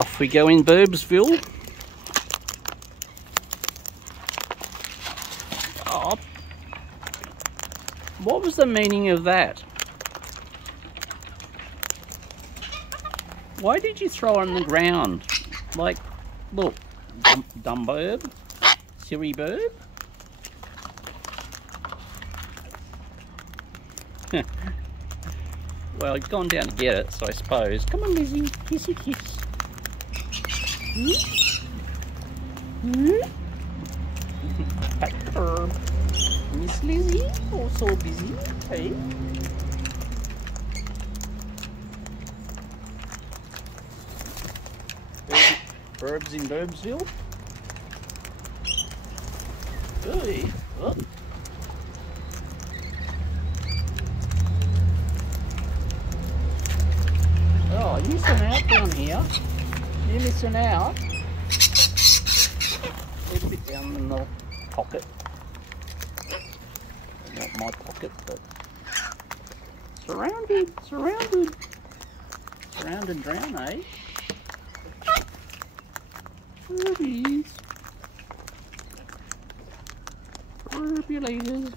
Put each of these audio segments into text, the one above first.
Off we go in Burbsville. Oh, what was the meaning of that? Why did you throw it on the ground? Like, look, dumb bird, silly bird. Well, he's gone down to get it, so I suppose. Come on, Lizzie, kissy kiss. Pat the birb. Miss Lizzie, also busy. Hey. Burbs in Burbsville. Hey. Oh. Oh, you're missing out down here. You're missing out. A little bit down in the pocket. Not my pocket, but surrounded and drown, eh? Burbies. Burbulators.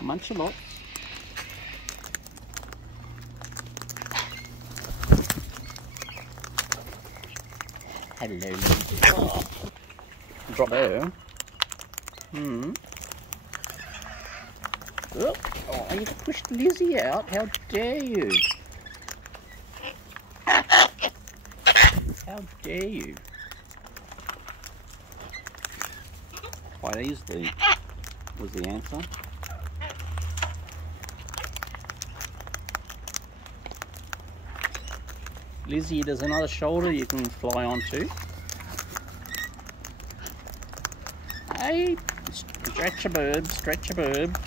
Munch a lot. Hello. Oh. Drop there. Oh, you pushed Lizzie out. How dare you? How dare you? Why was the answer. Lizzie, there's another shoulder you can fly onto. Hey, stretch a birb, stretch a birb.